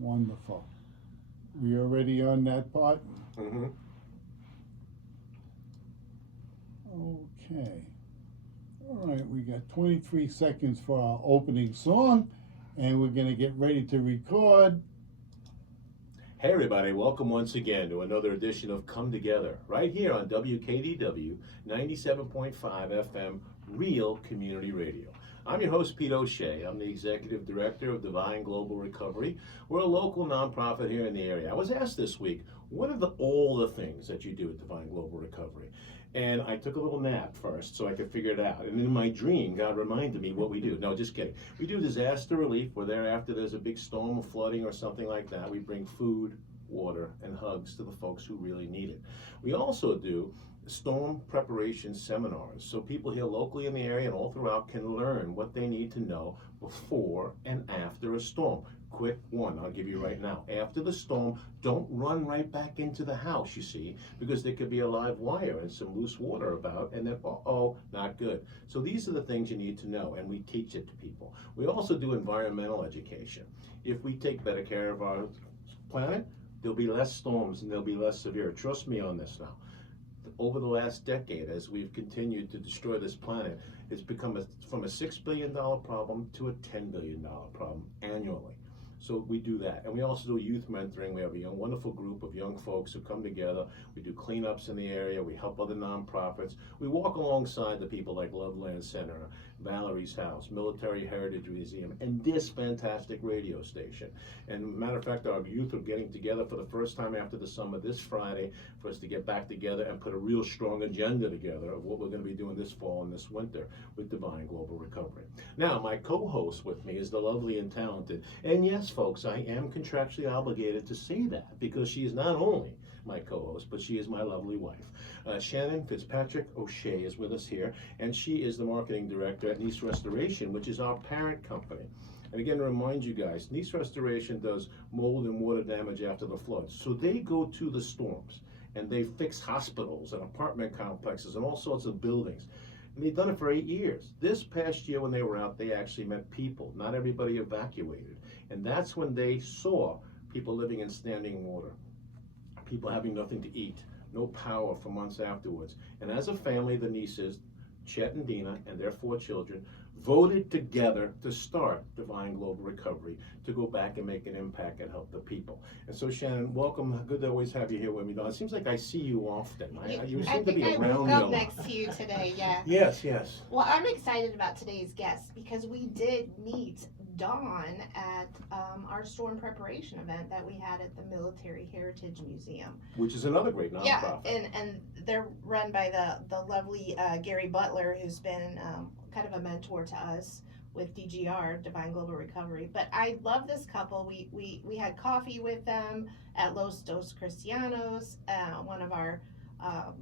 Wonderful. We already on that part? Mm-hmm. Okay. All right, we got 23 seconds for our opening song, and we're going to get ready to record. Hey everybody, welcome once again to another edition of Come Together, right here on WKDW 97.5 FM Real Community Radio. I'm your host, Pete O'Shea. I'm the Executive Director of Divine Global Recovery. We're a local nonprofit here in the area. I was asked this week, what are all the things that you do at Divine Global Recovery? And I took a little nap first so I could figure it out. And in my dream, God reminded me what we do. No, just kidding. We do disaster relief, where thereafter there's a big storm or flooding or something like that. We bring food, water, and hugs to the folks who really need it. We also do storm preparation seminars, so people here locally in the area and all throughout can learn what they need to know before and after a storm. Quick one I'll give you right now. After the storm, don't run right back into the house, you see, because there could be a live wire and some loose water about, and then, uh-oh, not good. So these are the things you need to know, and we teach it to people. We also do environmental education. If we take better care of our planet, there'll be less storms and they'll be less severe. Trust me on this now. Over the last decade, as we've continued to destroy this planet, it's become from a $6 billion problem to a $10 billion problem annually. So we do that. And we also do youth mentoring. We have a wonderful group of young folks who come together. We do cleanups in the area. We help other nonprofits. We walk alongside the people like Loveland Center, Valerie's House, Military Heritage Museum, and this fantastic radio station. And matter of fact, our youth are getting together for the first time after the summer this Friday for us to get back together and put a real strong agenda together of what we're going to be doing this fall and this winter with Divine Global Recovery. Now, my co-host with me is the lovely and talented, and yes, folks, I am contractually obligated to say that because she is not only my co-host, but she is my lovely wife. Shannon Fitzpatrick O'Shea is with us here, and she is the marketing director at Nice Restoration, which is our parent company. And again, to remind you guys, Nice Restoration does mold and water damage after the floods. So they go to the storms and they fix hospitals and apartment complexes and all sorts of buildings. And they've done it for 8 years. This past year when they were out, they actually met people. Not everybody evacuated. And that's when they saw people living in standing water, people having nothing to eat, no power for months afterwards. And as a family, the nieces, Chet and Dina, and their 4 children, voted together to start Divine Global Recovery to go back and make an impact and help the people. And so, Shannon, welcome. Good to always have you here with me. It seems like I see you often. You seem to be around me a lot. I think I woke up next to you today, yeah. Yes, yes. Well, I'm excited about today's guest because we did meet Dawn at our storm preparation event that we had at the Military Heritage Museum. Which is another great nonprofit. Yeah, and they're run by the lovely Gary Butler, who's been kind of a mentor to us with DGR, Divine Global Recovery. But I love this couple. We had coffee with them at Los Dos Cristianos. One of our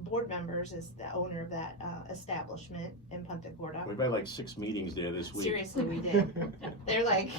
board members is the owner of that establishment in Punta Gorda. We've had like 6 meetings there this week. Seriously, we did. They're like...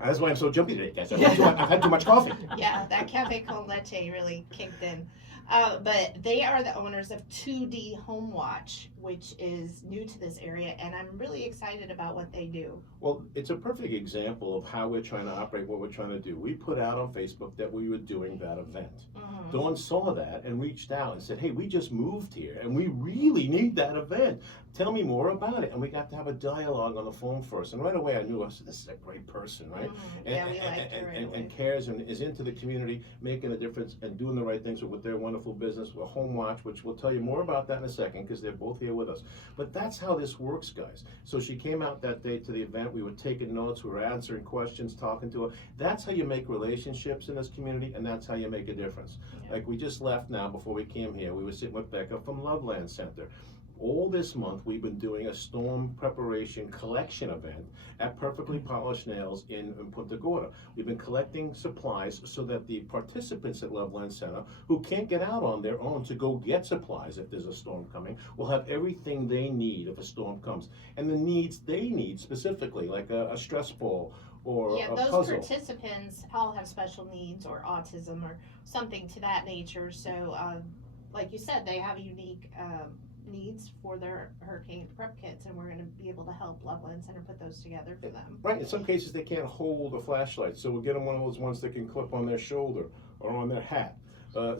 That's why I'm so jumpy today, guys. I've had too much coffee. Yeah, that cafe con leche really kicked in. But they are the owners of TwoD Home Watch, which is new to this area, and I'm really excited about what they do. Well, it's a perfect example of how we're trying to operate, what we're trying to do. We put out on Facebook that we were doing that event. Mm-hmm. Dawn saw that and reached out and said, hey, we just moved here and we really need that event. Tell me more about it. And we got to have a dialogue on the phone first. And right away I knew, this is a great person, right? Mm-hmm. Yeah, we liked her right away. And cares and is into the community, making a difference and doing the right things with their wonderful business, with Home Watch, which we'll tell you more about that in a second because they're both here with us. But that's how this works, guys. So she came out that day to the event. We were taking notes. We were answering questions, talking to her. That's how you make relationships in this community, and that's how you make a difference. Yeah. Like we just left now before we came here. We were sitting with Becca from Loveland Center. All this month, we've been doing a storm preparation collection event at Perfectly Polished Nails in Punta Gorda. We've been collecting supplies so that the participants at Loveland Center, who can't get out on their own to go get supplies if there's a storm coming, will have everything they need if a storm comes. And the needs they need specifically, like a stress ball or a puzzle. Those participants all have special needs or autism or something to that nature. So, like you said, they have unique needs for their hurricane prep kits, and we're going to be able to help Loveland Center put those together for them. Right, in some cases they can't hold a flashlight, so we'll get them one of those ones that can clip on their shoulder or on their hat.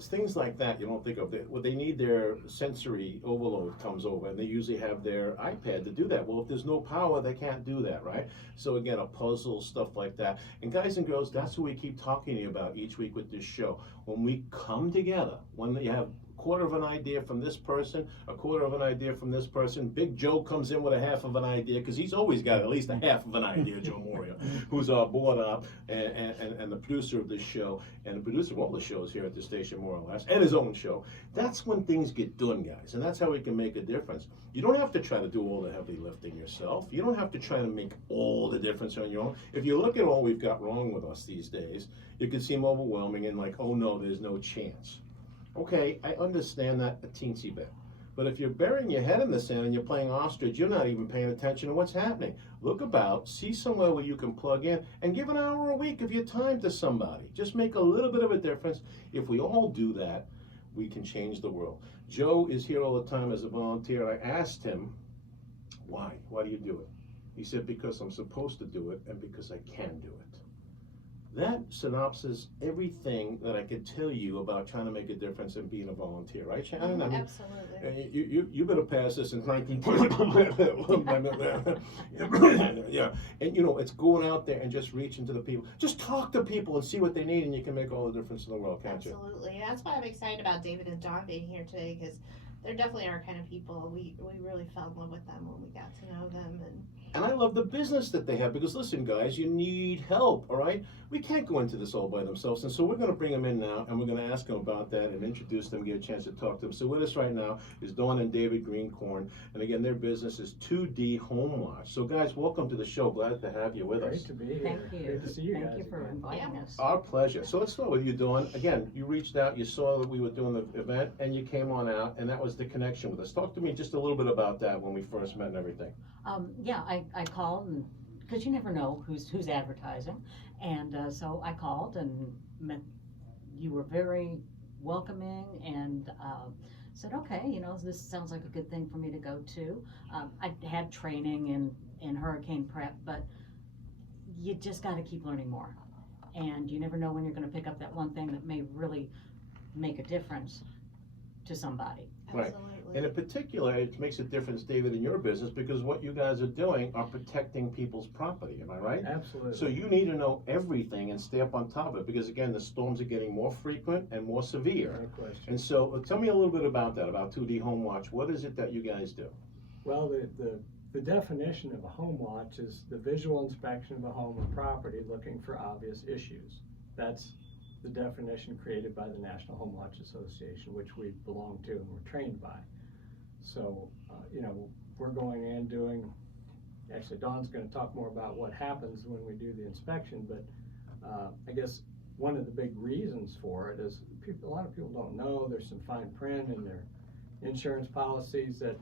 Things like that you don't think of. Well, they need their sensory overload comes over, and they usually have their iPad to do that. Well, if there's no power, they can't do that, right? So again, a puzzle, stuff like that. And guys and girls, that's what we keep talking to you about each week with this show. When we come together, when you have quarter of an idea from this person, a quarter of an idea from this person. Big Joe comes in with a half of an idea, because he's always got at least a half of an idea, Joe Moria, who's our board op and the producer of this show, and the producer of all the shows here at the station, more or less, and his own show. That's when things get done, guys, and that's how we can make a difference. You don't have to try to do all the heavy lifting yourself. You don't have to try to make all the difference on your own. If you look at all we've got wrong with us these days, it can seem overwhelming and like, oh no, there's no chance. Okay, I understand that a teensy bit. But if you're burying your head in the sand and you're playing ostrich, you're not even paying attention to what's happening. Look about, see somewhere where you can plug in, and give an hour a week of your time to somebody. Just make a little bit of a difference. If we all do that, we can change the world. Joe is here all the time as a volunteer. I asked him, why? Why do you do it? He said, because I'm supposed to do it and because I can do it. That synopsis everything that I could tell you about trying to make a difference in being a volunteer, right, Shannon? I mean, Absolutely. you better pass this in 19. Yeah, and you know, it's going out there and just reaching to the people. Just talk to people and see what they need, and you can make all the difference in the world, can't you? Absolutely. And that's why I'm excited about David and Don being here today, because they're definitely our kind of people. We really fell in love with them when we got to know them. And I love the business that they have, because listen, guys, you need help, all right? We can't go into this all by themselves, and so we're going to bring them in now, and we're going to ask them about that and introduce them, get a chance to talk to them. So with us right now is Dawn and David Greenkorn, and again, their business is 2D Home Watch. So guys, welcome to the show. Glad to have you with us. Great to be here. Thank you. Great to see you guys. Thank you for inviting us. Our pleasure. So let's start with you, Dawn. Again, you reached out, you saw that we were doing the event, and you came on out, and that was the connection with us. Talk to me just a little bit about that when we first met and everything. Yeah, I called, and because you never know who's advertising, and so I called and met. You were very welcoming, and said, okay, you know, this sounds like a good thing for me to go to. I had training in hurricane prep, but you just got to keep learning more, and you never know when you're going to pick up that one thing that may really make a difference to somebody. Right. Absolutely. And in particular, it makes a difference, David, in your business, because what you guys are doing are protecting people's property, am I right? Absolutely. So you need to know everything and stay up on top of it, because again, the storms are getting more frequent and more severe. No question. And so tell me a little bit about that, about 2D Home Watch. What is it that you guys do? Well, the definition of a home watch is the visual inspection of a home or property looking for obvious issues. That's the definition created by the National Home Watch Association, which we belong to and we're trained by. So, you know, we're going in doing, actually Dawn's going to talk more about what happens when we do the inspection, but I guess one of the big reasons for it is a lot of people don't know there's some fine print in their insurance policies that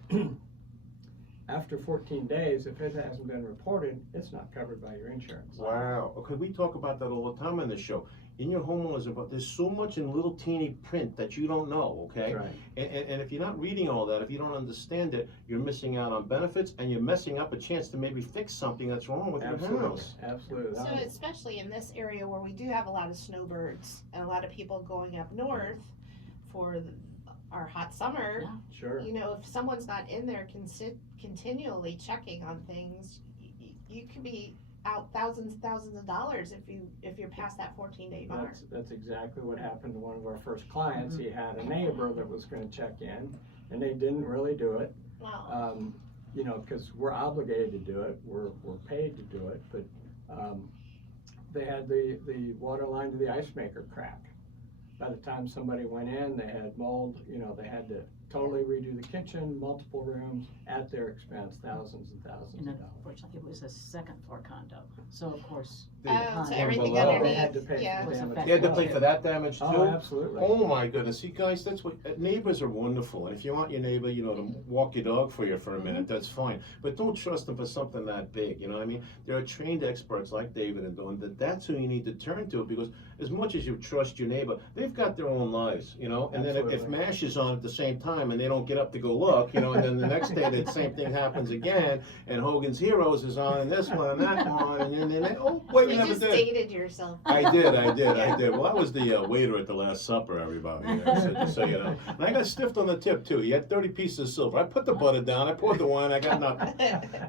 after 14 days, if it hasn't been reported, it's not covered by your insurance. Wow. Okay, we talk about that all the time on this show. In your homeowners, but there's so much in little teeny print that you don't know, okay? That's right. And if you're not reading all that, if you don't understand it, you're missing out on benefits, and you're messing up a chance to maybe fix something that's wrong with your house. Absolutely. So especially in this area where we do have a lot of snowbirds and a lot of people going up north for our hot summer, Yeah. Sure. you know, if someone's not in there continually checking on things, you could be out thousands of dollars if you're past that 14-day mark. That's exactly what happened to one of our first clients. He had a neighbor that was going to check in, and they didn't really do it. Wow. You know, because we're obligated to do it. We're paid to do it, but they had the water line to the ice maker crack. By the time somebody went in, they had mold. You know, they had to totally redo the kitchen, multiple rooms at their expense, thousands and thousands And of dollars. unfortunately, it was a second floor condo, so of course. So condo everything below. underneath, They had to pay yeah. for Was damage. affected. You had to pay for that damage too? Oh, absolutely. Oh my goodness, see guys, that's what, neighbors are wonderful, and if you want your neighbor, you know, to walk your dog for you for a minute, that's fine. But don't trust them for something that big, you know what I mean? There are trained experts like David and Dawn, that's who you need to turn to, because as much as you trust your neighbor, they've got their own lives, you know? And then if Absolutely. MASH is on at the same time, time and they don't get up to go look, you know, and then the next day the same thing happens again, and Hogan's Heroes is on, and this one and that one, and then they, oh, wait, we You never just did. dated yourself. I did. Well, I was the waiter at the Last Supper, everybody, you know, so, just so you know. And I got stiffed on the tip, too. He had 30 pieces of silver. I put the butter down, I poured the wine, I got nothing.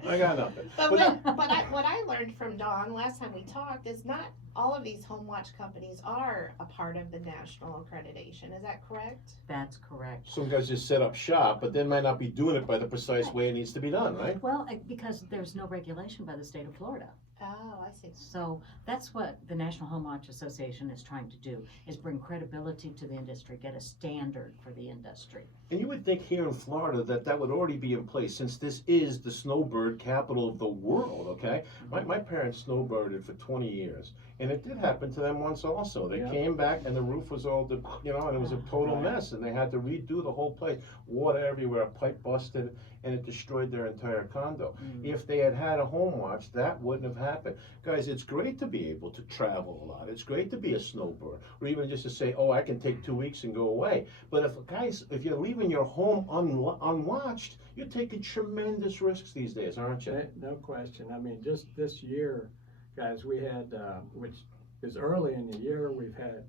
I got nothing. But what I learned from Dawn last time we talked is not all of these home watch companies are a part of the national accreditation. Is that correct? That's correct. Some guys just set up shop, but they might not be doing it by the precise way it needs to be done, right? Well, because there's no regulation by the state of Florida. Oh, I see. So that's what the National Home Watch Association is trying to do, is bring credibility to the industry, get a standard for the industry. And you would think here in Florida that would already be in place, since this is the snowbird capital of the world, okay? My parents snowbirded for 20 years, and it did happen to them once also. They came back and the roof was all, you know, and it was a total mess, and they had to redo the whole place. Water everywhere, a pipe busted, and it destroyed their entire condo. If they had had a home watch, that wouldn't have happened. Guys, it's great to be able to travel a lot. It's great to be a snowbird, or even just to say, oh, I can take 2 weeks and go away. But if you're leaving your home unwatched, you're taking tremendous risks these days, aren't you? No question. I mean, just this year, guys, we had, which is early in the year, we've had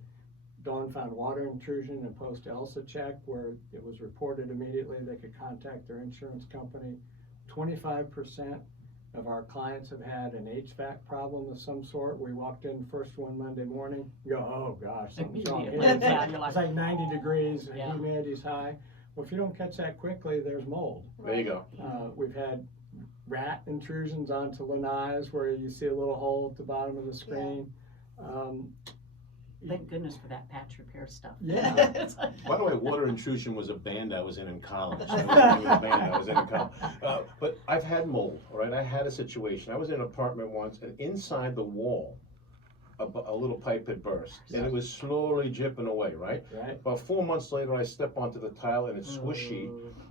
Dawn found water intrusion and post ELSA check where it was reported immediately. They could contact their insurance company. 25% of our clients have had an HVAC problem of some sort. We walked in first one Monday morning, you go, oh gosh, something's wrong here. It's like 90 degrees, and humidity's high. Well, if you don't catch that quickly, there's mold. There you go. We've had rat intrusions onto lanais where you see a little hole at the bottom of the screen. Thank goodness for that patch repair stuff. Yeah. By the way, water intrusion was a band I was in college. That was the name of the band I was in college. But I've had mold, all right? I had a situation. I was in an apartment once, and inside the wall, a little pipe had burst, and it was slowly dripping away, right? About 4 months later, I step onto the tile, and it's squishy.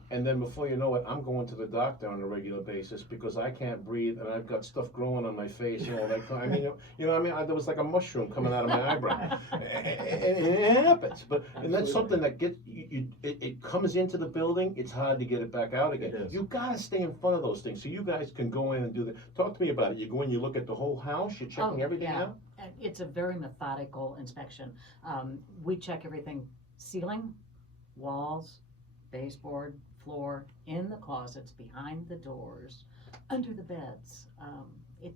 And then before you know it, I'm going to the doctor on a regular basis because I can't breathe and I've got stuff growing on my face and all that. I mean, there was like a mushroom coming out of my eyebrow. And it happens, and that's something that it comes into the building. It's hard to get it back out again. You gotta stay in front of those things so you guys can go in and do that. Talk to me about it. You go in, you look at the whole house, you're checking everything out. It's a very methodical inspection. We check everything: ceiling, walls, baseboard, floor, in the closets, behind the doors, under the beds.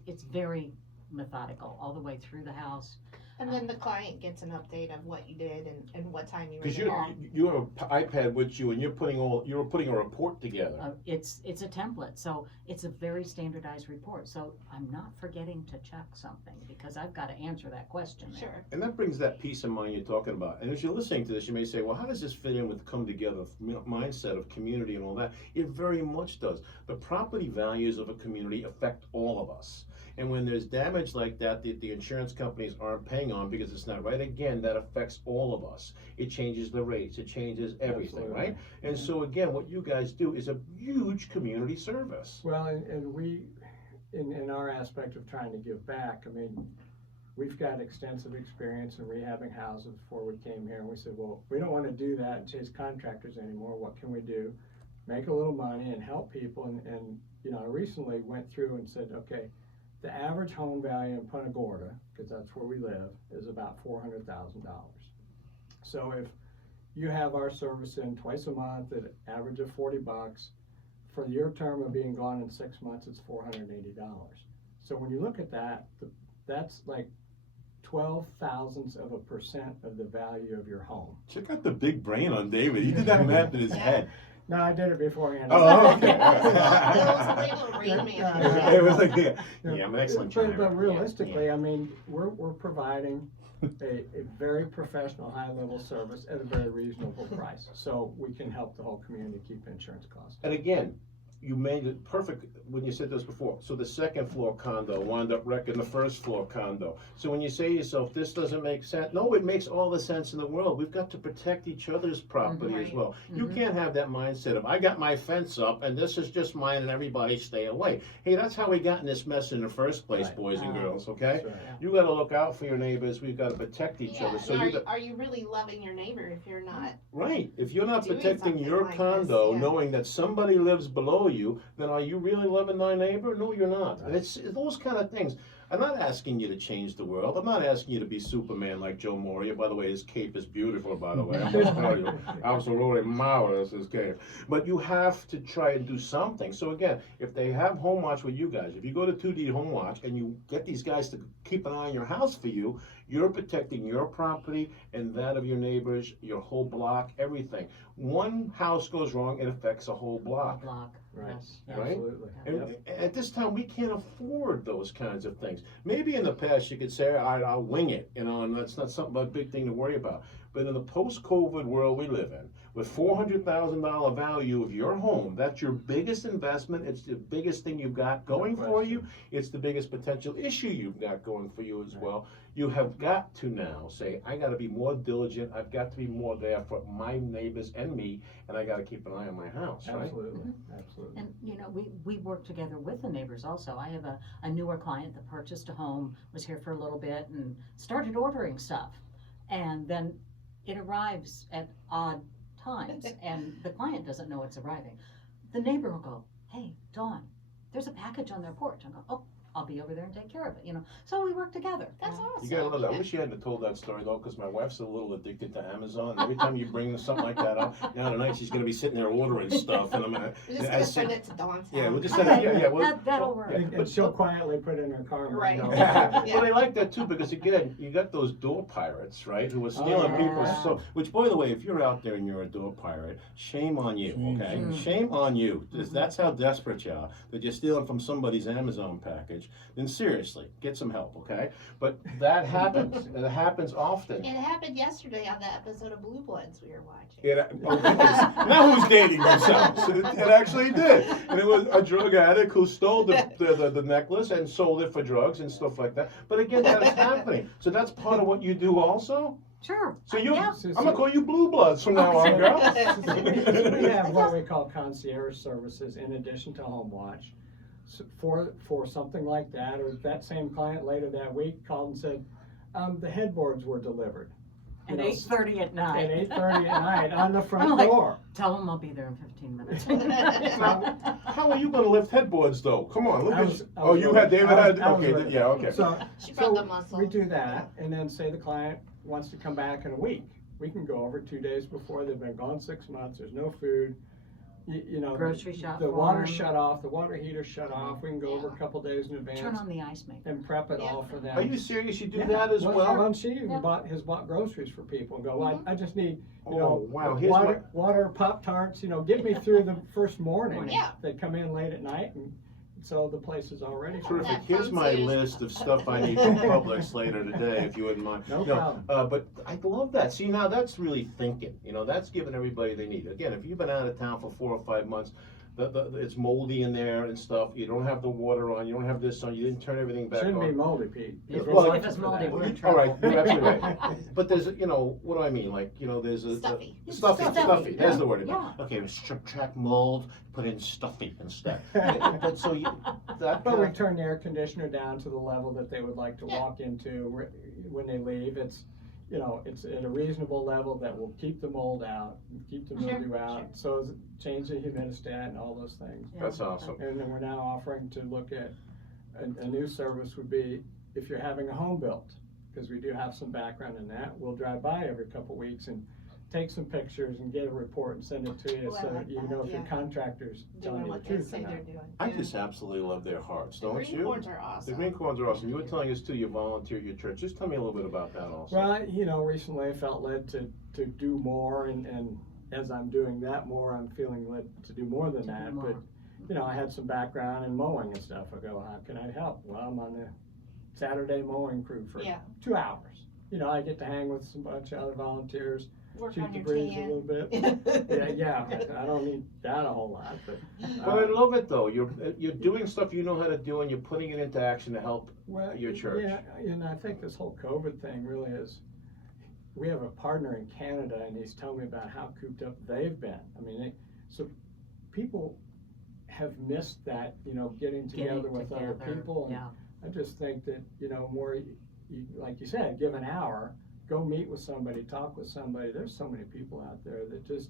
It's very methodical all the way through the house. And then the client gets an update of what you did and what time you were Because there. you have an iPad with you, and you're putting a report together. It's a template, so it's a very standardized report. So I'm not forgetting to check something because I've got to answer that question. Sure. And that brings that peace of mind you're talking about. And as you're listening to this, you may say, well, how does this fit in with the come together mindset of community and all that? It very much does. The property values of a community affect all of us. And when there's damage like that the insurance companies aren't paying on because it's not right, again, that affects all of us. It changes the rates, it changes everything, right? And so again, what you guys do is a huge community service. Well, and we, in our aspect of trying to give back, I mean, we've got extensive experience in rehabbing houses before we came here, and we said, well, we don't want to do that and chase contractors anymore. What can we do? Make a little money and help people. And you know, I recently went through and said, okay, the average home value in Punta Gorda, because that's where we live, is about $400,000. So if you have our service in twice a month at an average of $40, for your term of being gone in 6 months, it's $480. So when you look at that, that's like 0.12% of the value of your home. Check out the big brain on David. He did that math in his head. No, I did it beforehand. Oh, okay. It was a little rain man. It was like, I'm an excellent trainer. But realistically, I mean, we're providing a very professional, high-level service at a very reasonable price, so we can help the whole community keep insurance costs. And again, you made it perfect when you said this before. So the second floor condo wound up wrecking the first floor condo. So when you say to yourself, this doesn't make sense, no, it makes all the sense in the world. We've got to protect each other's property as Right. well. You can't have that mindset of, I got my fence up and this is just mine and everybody stay away. Hey, that's how we got in this mess in the first place, Right. boys and Oh. girls, okay? Sure. You gotta look out for your neighbors, we've gotta protect each Yeah, other. So and you are you really loving your neighbor if you're not? Right, if you're not Doing protecting something your like this, condo, yeah. knowing that somebody lives below you, then are you really loving thy neighbor? No, you're not. Right. It's those kind of things. I'm not asking you to change the world. I'm not asking you to be Superman like Joe Moria. By the way, his cape is beautiful, by the way. I must tell you. Absolutely marvelous, his cape. But you have to try and do something. So again, if they have home watch with you guys, if you go to 2D Home Watch and you get these guys to keep an eye on your house for you, you're protecting your property and that of your neighbors, your whole block, everything. One house goes wrong, it affects a whole block. Block. Right. Yes, yes. Right? Absolutely. And Yep. at this time, we can't afford those kinds of things. Maybe in the past, you could say, I'll wing it, and that's not something a big thing to worry about. But in the post-COVID world we live in, with $400,000 value of your home, that's your biggest investment. It's the biggest thing you've got going for you. It's the biggest potential issue you've got going for you as well. You have got to now say, I got to be more diligent. I've got to be more there for my neighbors and me, and I got to keep an eye on my house, right? Absolutely, absolutely. And, we work together with the neighbors also. I have a newer client that purchased a home, was here for a little bit and started ordering stuff. And then it arrives at odd times and the client doesn't know it's arriving. The neighbor will go, hey, Dawn, there's a package on their porch. I go, oh, I'll be over there and take care of it, So we work together. That's awesome. You gotta love that. I wish you hadn't told that story though, because my wife's a little addicted to Amazon. Every time you bring something like that up, now tonight she's gonna be sitting there ordering stuff, and I'm gonna. We're just I gonna said- send it to Dawn's Yeah, house. we'll just Okay, send it. Yeah, well, that'll work. yeah, And she'll quietly put it in her car. and Right. go. Yeah. Well, I like that too because again, you got those door pirates, right? Who are stealing Oh, people's yeah. stuff. Which, by the way, if you're out there and you're a door pirate, shame on you. Shame, Okay, shame. shame on you. That's how desperate you are that you're stealing from somebody's Amazon package. Then seriously, get some help, okay? But that happens. It happens often. It happened yesterday on the episode of Blue Bloods we were watching. Now who's dating themselves? It actually did. And it was a drug addict who stole the necklace and sold it for drugs and stuff like that. But again, that is happening. So that's part of what you do also? Sure. So you, Yeah. I'm gonna call you Blue Bloods from now on, girl. We have what we call concierge services in addition to Home Watch. For something like that, or that same client later that week called and said, the headboards were delivered. At You know, 8:30 at night. At 8:30 at night on the I'm front like, door. Tell them I'll be there in 15 minutes. How are you gonna lift headboards though? Come on, look I at was- you. I Oh, was you ready. had David I was- had, I was okay, ready. yeah, okay. So, She brought the so muscle. we do that, and then say the client wants to come back in a week. We can go over 2 days before, they've been gone 6 months, there's no food. You know, Grocery shop the for water's 'em. shut off, the water heater's shut off, we can go over a couple days in Turn advance on the ice maker. and prep it Yeah. all for them. Are you serious? You do Yeah. that as well? She even Yeah. bought groceries for people and go, well, I just need, you Oh, know, wow, here's water, Pop-Tarts, get me through the first morning. Yeah. They come in late at night, and so the place is all ready for them. Terrific. That Here's my concierge. list of stuff I need from Publix later today, if you wouldn't mind. No problem. But I love that. See, now that's really thinking. That's giving everybody they need. Again, if you've been out of town for 4 or 5 months, it's moldy in there and stuff. You don't have the water on. You don't have this on. You didn't turn everything back Shouldn't be on. moldy, Pete. If We're it's looking for moldy, that. we're in All trouble. right, you're absolutely right. But there's, what do I mean? Like, there's a Stuffy. stuffy. Stuffy, There's yeah, the word. yeah. Okay, subtract mold, put in stuffy instead. But so that. But we turn the air conditioner down to the level that they would like to Yeah. walk into when they leave. It's at a reasonable level that will keep the mold out, keep the Sure, mildew out, so change the humidistat and all those things. Yeah. That's awesome. And then we're now offering to look at, a new service would be if you're having a home built, because we do have some background in that, we'll drive by every couple weeks and take some pictures and get a report and send it to you Oh, I so like that you that, know if your yeah. contractor's telling Doing you what the they truth or say not. they're doing. I Yeah. just absolutely love their hearts, The don't you? Greenkorns are The awesome. Greenkorns are awesome. You were telling us too, you volunteer at your church. Just tell me a little bit about that also. Well, recently I felt led to do more, and as I'm doing that more, I'm feeling led to do more than To do that. more. But, I had some background in mowing and stuff. I go, how can I help? Well, I'm on the Saturday mowing crew for Yeah. 2 hours. I get to hang with some bunch of other volunteers. Work shoot on the your breeze a tan. little bit. Yeah, I don't need that a whole lot, but. But I love it though. You're doing stuff you know how to do, and you're putting it into action to help Well, your church. Yeah, and I think this whole COVID thing really is, we have a partner in Canada and he's telling me about how cooped up they've been. I mean, so people have missed that, getting together with other people. And Yeah. I just think that, more, like you said, give an hour, go meet with somebody, talk with somebody. There's so many people out there that just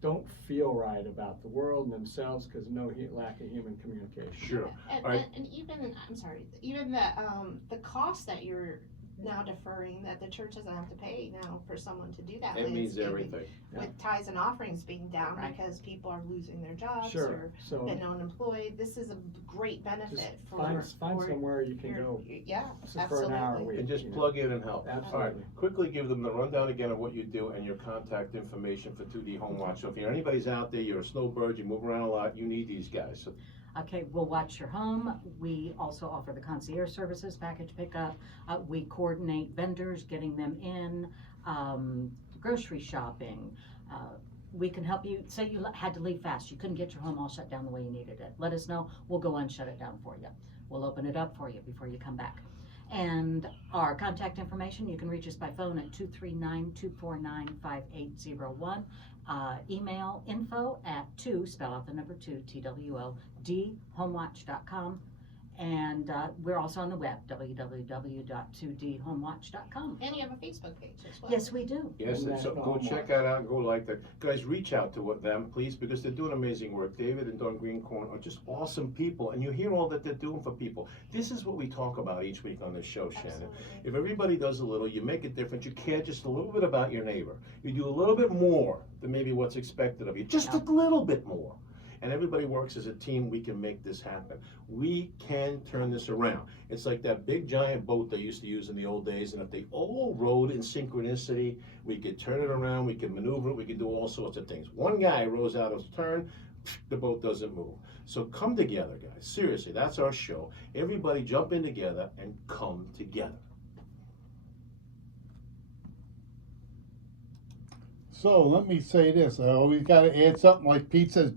don't feel right about the world and themselves because lack of human communication. Sure. And, All right. and even, I'm sorry, even the cost that you're now deferring, that the church doesn't have to pay now for someone to do that It means landscaping, everything. with tithes and offerings being down Right. because people are losing their jobs Sure, or so been unemployed. This is a great benefit just for find for somewhere you can your- go Yeah, for an hour a absolutely. week. And just plug in and help. All right, Absolutely. quickly give them the rundown again of what you do and your contact information for 2D Home Watch. So if anybody's out there, you're a snowbird, you move around a lot, you need these guys. So Okay, we'll watch your home. We also offer the concierge services, package pickup. We coordinate vendors, getting them in, grocery shopping. We can help you, say you had to leave fast, you couldn't get your home all shut down the way you needed it. Let us know, we'll go and shut it down for you. We'll open it up for you before you come back. And our contact information, you can reach us by phone at 239-249-5801. Email info@2, spell out the number 2, TWOD, homewatch.com. And we're also on the web, www.2dhomewatch.com. And you have a Facebook page as well. Yes, we do. yes, and so National go Home check Watch. that out and go like that. Guys, reach out to them, please, because they're doing amazing work. David and Don Greenkorn are just awesome people, and you hear all that they're doing for people. This is what we talk about each week on this show, Shannon. Absolutely. If everybody does a little, you make a difference, you care just a little bit about your neighbor. You do a little bit more than maybe what's expected of you, just a little bit more. And everybody works as a team, we can make this happen. We can turn this around. It's like that big giant boat they used to use in the old days, and if they all rowed in synchronicity, we could turn it around, we could maneuver it, we could do all sorts of things. One guy rows out of turn, the boat doesn't move. So come together, guys. Seriously, that's our show. Everybody jump in together and come together. So let me say this, I always gotta add something like Pete says,